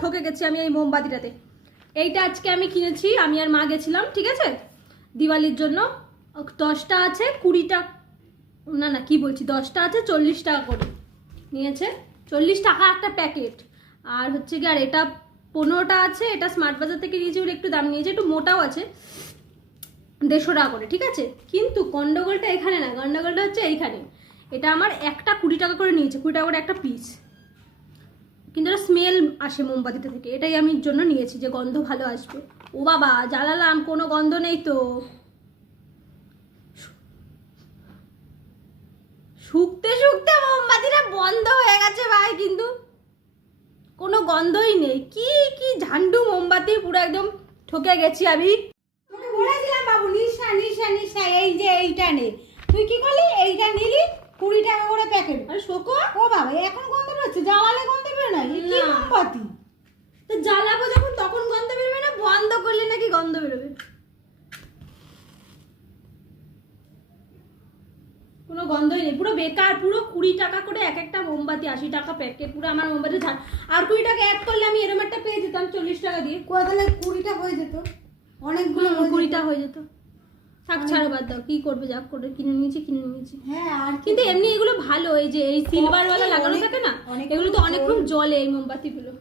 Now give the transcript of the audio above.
ঠকে গেছি আমি এই মোমবাতিটাতে। এইটা আজকে আমি কিনেছি, আমি আর মা গেছিলাম, ঠিক আছে, দিওয়ালির জন্য। 10টা আছে 20 টাকা, না কি বলছি, 10টা আছে 40 টাকা করে নিয়েছে। 40 টাকা একটা প্যাকেট। আর হচ্ছে কি, আর এটা 15টা আছে, এটা স্মার্ট বাজার থেকে নিয়েছি বলে একটু দাম নিয়েছে, একটু মোটাও আছে, 150 টাকা করে, ঠিক আছে। কিন্তু গন্ডগোলটা এখানে না, গন্ডগোলটা হচ্ছে এইখানে। এটা আমার একটা 20 টাকা করে নিয়েছে, 20 টাকা করে একটা পিস। কিন্তু এটা স্মেল আসে মোমবাতিটা থেকে, এটাই আমি জন্য নিয়েছি যে গন্ধ ভালো আসবে। ও বাবা, জ্বালালাম, কোনো গন্ধ নেই তো। শুকতে শুকতে মোমবাতিটা বন্ধ হয়ে গেছে ভাই, কিন্তু কোনো গন্ধই নেই। কি কি ঝান্ডু মোমবাতি, পুরো একদম ঠকে গেছি আমি। তোকে বলেছিলাম বাবু, নিশা নিশা নিশা, এই যে এইটা নে। তুই কি করলি? এইটা নিলি 20 টাকা করে প্যাকেট। আরে শোকো, ও বাবা, এখন গন্ধ বেরোচ্ছে? জ্বালালে গন্ধ বেরো না? কি না। মোমবাতি? তো জ্বালাবো যখন তখন গন্ধ বেরোবে না, বন্ধ করলে নাকি গন্ধ বেরোবে? কোনো গন্ধই নেই, পুরো বেকার। পুরো 20 টাকা করে এক একটা মোমবাতি, 80 টাকা প্যাকেট, পুরো আমার মোমবাতি ঝাড়। আর 20 টাকা অ্যাড করলে আমি এরকম একটা পেয়ে যেতাম 40 টাকা দিয়ে। কোয়া, তাহলে 20টা হয়ে যেত, অনেকগুলো হয়ে যেত। 20টা হয়ে যেত। থাক, ছাড়ো, বাদ দাও, কি করবে, যা করে কিনে নিয়েছি। হ্যাঁ, আর কিন্তু এমনি এগুলো ভালো, এই যে এই সিলভার ওয়ালা লাগানো অনেক- থাকে না, অনেক এগুলো তো অনেকক্ষণ জ্বলে এই মোমবাতিগুলো।